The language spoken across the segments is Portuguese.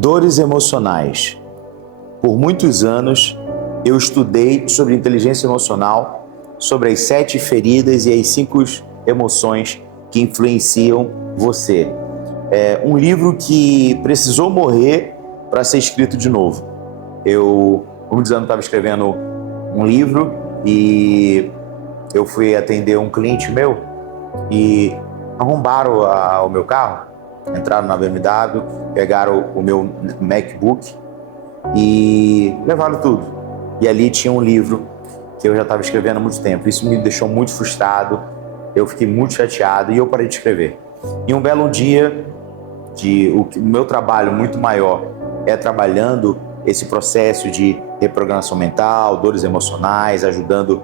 Dores emocionais. Por muitos anos, eu estudei sobre inteligência emocional, sobre as 7 feridas e as 5 emoções que influenciam você. É um livro que precisou morrer para ser escrito de novo. Eu, por muitos anos, estava escrevendo um livro e eu fui atender um cliente meu e arrombaram o meu carro. Entraram na BMW, pegaram o meu MacBook e levaram tudo. E ali tinha um livro que eu já estava escrevendo há muito tempo. Isso me deixou muito frustrado, eu fiquei muito chateado e eu parei de escrever. E um belo dia, o meu trabalho muito maior é trabalhando esse processo de reprogramação mental, dores emocionais, ajudando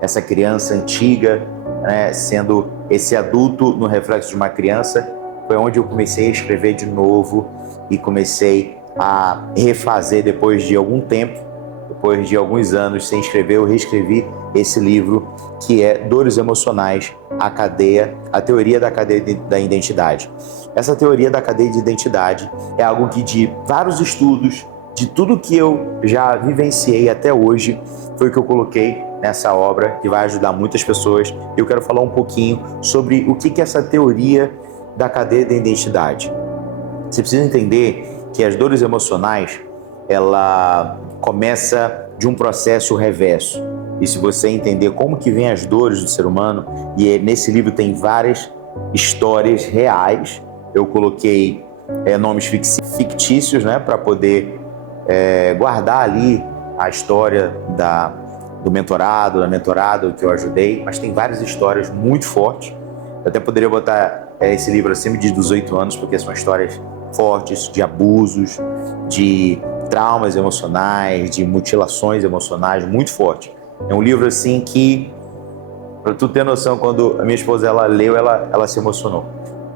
essa criança antiga, né, sendo esse adulto no reflexo de uma criança. Foi onde eu comecei a escrever de novo e comecei a refazer depois de algum tempo, depois de alguns anos sem escrever, eu reescrevi esse livro que é Dores Emocionais, a teoria da cadeia da identidade. Essa teoria da cadeia de identidade é algo que de vários estudos, de tudo que eu já vivenciei até hoje, foi o que eu coloquei nessa obra que vai ajudar muitas pessoas. Eu quero falar um pouquinho sobre o que é essa teoria da cadeia da identidade. Você precisa entender que as dores emocionais, ela começa de um processo reverso. E se você entender como que vem as dores do ser humano, e nesse livro tem várias histórias reais, eu coloquei nomes fictícios, né, para poder guardar ali a história do mentorado, da mentorada que eu ajudei, mas tem várias histórias muito fortes. Eu até poderia botar esse livro acima de 18 anos, porque são histórias fortes de abusos, de traumas emocionais, de mutilações emocionais, muito forte. É um livro assim que, para tu ter noção, quando a minha esposa ela leu, ela se emocionou.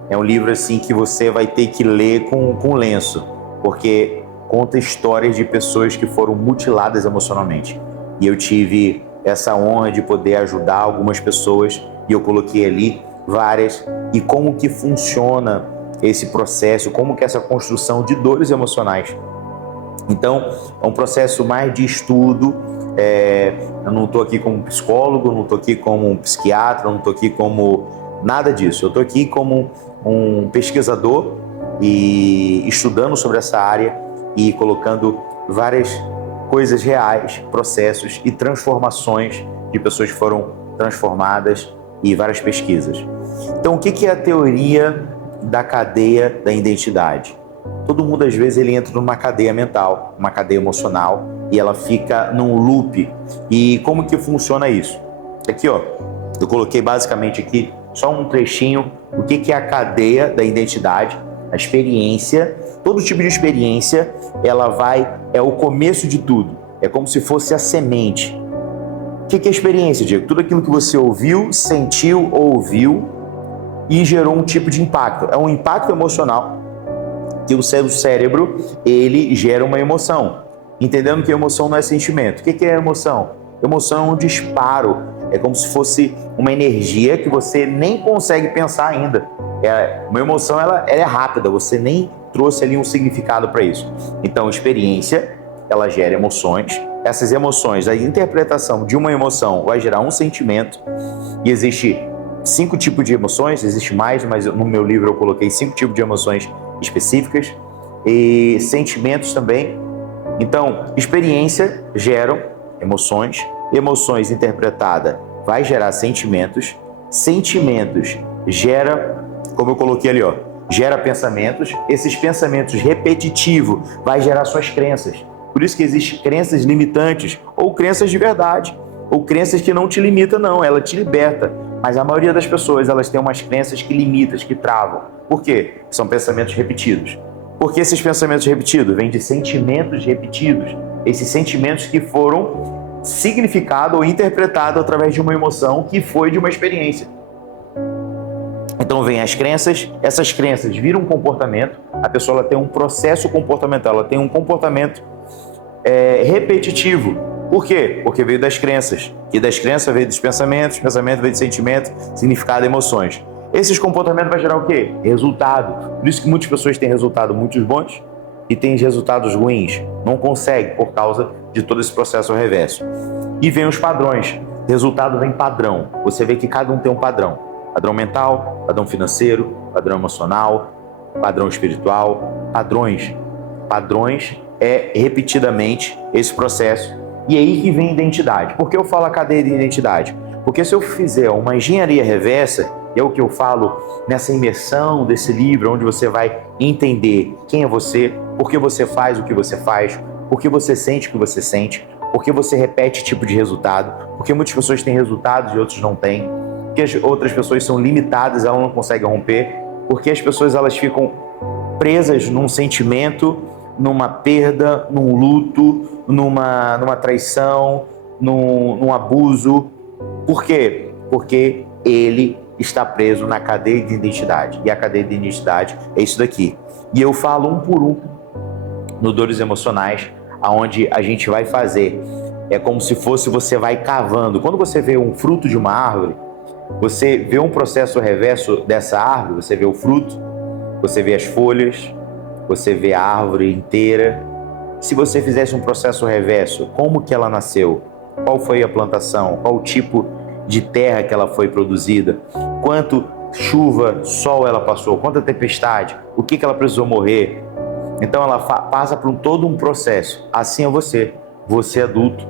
É um livro assim que você vai ter que ler com lenço, porque conta histórias de pessoas que foram mutiladas emocionalmente. E eu tive essa honra de poder ajudar algumas pessoas, e eu coloquei ali várias, e como que funciona esse processo, como que essa construção de dores emocionais. Então, é um processo mais de estudo. Eu não estou aqui como psicólogo, não estou aqui como um psiquiatra, não estou aqui como nada disso. Eu estou aqui como um pesquisador e estudando sobre essa área e colocando várias coisas reais, processos e transformações de pessoas que foram transformadas e várias pesquisas. Então, o que é a teoria da cadeia da identidade? Todo mundo, às vezes, ele entra numa cadeia mental, uma cadeia emocional, e ela fica num loop. E como que funciona isso? Aqui, ó, eu coloquei basicamente aqui só um trechinho do que é a cadeia da identidade, a experiência. Todo tipo de experiência, é o começo de tudo. É como se fosse a semente. O que é experiência, Diego? Tudo aquilo que você ouviu, sentiu ou ouviu e gerou um tipo de impacto. É um impacto emocional que o seu cérebro, ele gera uma emoção. Entendendo que emoção não é sentimento. O que é emoção? Emoção é um disparo. É como se fosse uma energia que você nem consegue pensar ainda. Uma emoção, ela é rápida, você nem trouxe ali um significado para isso. Então, experiência, ela gera emoções. Essas emoções, a interpretação de uma emoção vai gerar um sentimento. E existe 5 tipos de emoções, existe mais, mas no meu livro eu coloquei 5 tipos de emoções específicas. E sentimentos também. Então, experiência geram emoções. Emoções interpretadas vai gerar sentimentos. Sentimentos gera, como eu coloquei ali, ó, gera pensamentos. Esses pensamentos repetitivos vai gerar suas crenças. Por isso que existem crenças limitantes, ou crenças de verdade, ou crenças que não te limitam, não, ela te liberta. Mas a maioria das pessoas, elas têm umas crenças que limitam, que travam. Por quê? São pensamentos repetidos. Porque esses pensamentos repetidos vêm de sentimentos repetidos. Esses sentimentos que foram significados ou interpretados através de uma emoção que foi de uma experiência. Então vem as crenças, essas crenças viram um comportamento, a pessoa ela tem um processo comportamental, ela tem um comportamento repetitivo. Por quê? Porque veio das crenças, e das crenças veio dos pensamentos, pensamento veio de sentimento, significado, emoções. Esses comportamentos vai gerar o quê? Resultado. Por isso que muitas pessoas têm resultados muito bons e tem resultados ruins? Não consegue por causa de todo esse processo reverso. E vem os padrões. Resultado vem padrão. Você vê que cada um tem um padrão. Padrão mental, padrão financeiro, padrão emocional, padrão espiritual, padrões. Padrões é repetidamente esse processo. E é aí que vem a identidade. Por que eu falo a cadeia de identidade? Porque se eu fizer uma engenharia reversa, é o que eu falo nessa imersão desse livro, onde você vai entender quem é você, por que você faz o que você faz, por que você sente o que você sente, por que você repete tipo de resultado, porque muitas pessoas têm resultados e outros não têm, porque as outras pessoas são limitadas, elas não conseguem romper, porque as pessoas elas ficam presas num sentimento, numa perda, num luto, numa traição, num abuso. Por quê? Porque ele está preso na cadeia de identidade. E a cadeia de identidade é isso daqui. E eu falo um por um no Dores Emocionais, aonde a gente vai fazer. É como se fosse você vai cavando. Quando você vê um fruto de uma árvore, você vê um processo reverso dessa árvore, você vê o fruto, você vê as folhas, você vê a árvore inteira. Se você fizesse um processo reverso, como que ela nasceu? Qual foi a plantação? Qual o tipo de terra que ela foi produzida? Quanto chuva, sol ela passou? Quanta tempestade? O que ela precisou morrer? Então ela passa por todo um processo. Assim é você. Você adulto,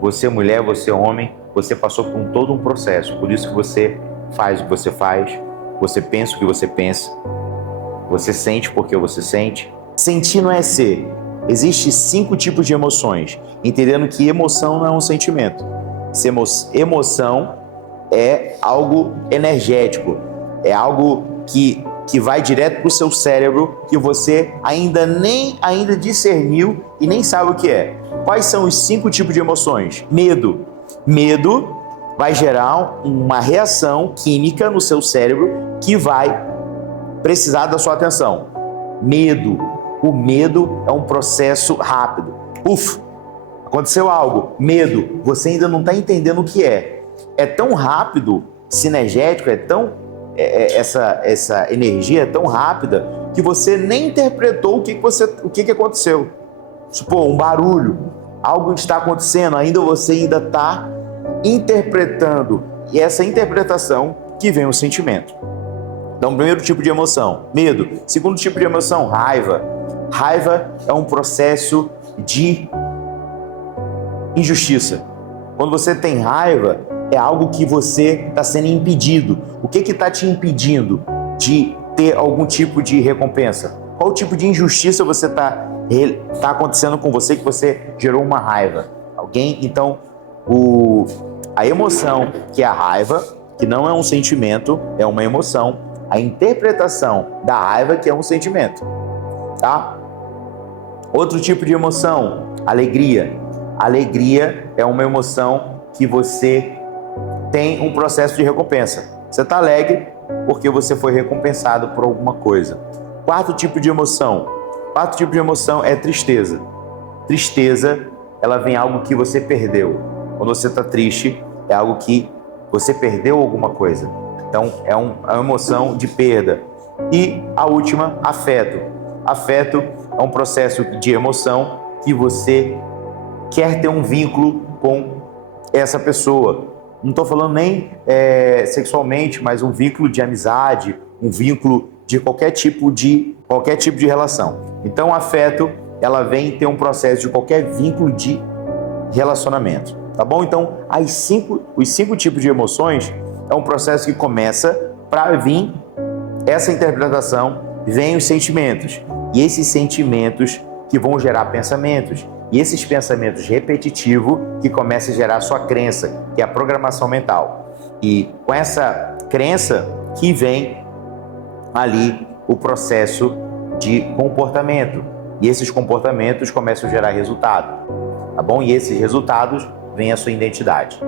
você mulher, você homem, você passou por todo um processo. Por isso que você faz o que você faz, você pensa o que você pensa, você sente porque você sente. Sentir não é ser. Existem 5 tipos de emoções, entendendo que emoção não é um sentimento. Emoção é algo energético, é algo que vai direto para o seu cérebro, que você ainda discerniu e nem sabe o que é. Quais são os 5 tipos de emoções? Medo. Medo vai gerar uma reação química no seu cérebro que vai precisar da sua atenção. Medo. O medo é um processo rápido. Aconteceu algo. Medo. Você ainda não está entendendo o que é. É tão rápido, sinergético, essa energia é tão rápida que você nem interpretou o que aconteceu. Supor, um barulho, algo está acontecendo, você ainda está interpretando. E essa interpretação que vem o sentimento. Então, primeiro tipo de emoção, medo. Segundo tipo de emoção, raiva. Raiva é um processo de injustiça. Quando você tem raiva, é algo que você está sendo impedido. O que está te impedindo de ter algum tipo de recompensa? Qual tipo de injustiça você está acontecendo com você que você gerou uma raiva? Então, a emoção, que é a raiva, que não é um sentimento, é uma emoção. A interpretação da raiva, que é um sentimento. Tá? Outro tipo de emoção, alegria. Alegria é uma emoção que você tem um processo de recompensa. Você está alegre porque você foi recompensado por alguma coisa. Quarto tipo de emoção. Quarto tipo de emoção é tristeza. Tristeza, ela vem algo que você perdeu. Quando você está triste, é algo que você perdeu alguma coisa. Então, é uma emoção de perda. E a última, afeto. Afeto é um processo de emoção que você quer ter um vínculo com essa pessoa. Não estou falando nem sexualmente, mas um vínculo de amizade, um vínculo de qualquer tipo de relação. Então, o afeto, ela vem ter um processo de qualquer vínculo de relacionamento, tá bom? Então, os 5 tipos de emoções é um processo que começa para vir essa interpretação, vem os sentimentos. E esses sentimentos que vão gerar pensamentos. E esses pensamentos repetitivos que começam a gerar sua crença, que é a programação mental. E com essa crença que vem ali o processo de comportamento. E esses comportamentos começam a gerar resultado, tá bom? E esses resultados vêm a sua identidade.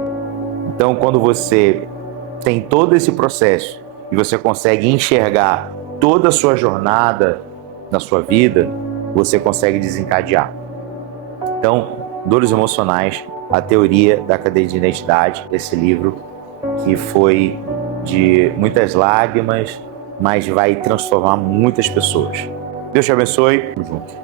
Então, quando você tem todo esse processo e você consegue enxergar toda a sua jornada na sua vida, você consegue desencadear. Então, Dores Emocionais, a teoria da cadeia de identidade, esse livro que foi de muitas lágrimas, mas vai transformar muitas pessoas. Deus te abençoe. Tamo junto.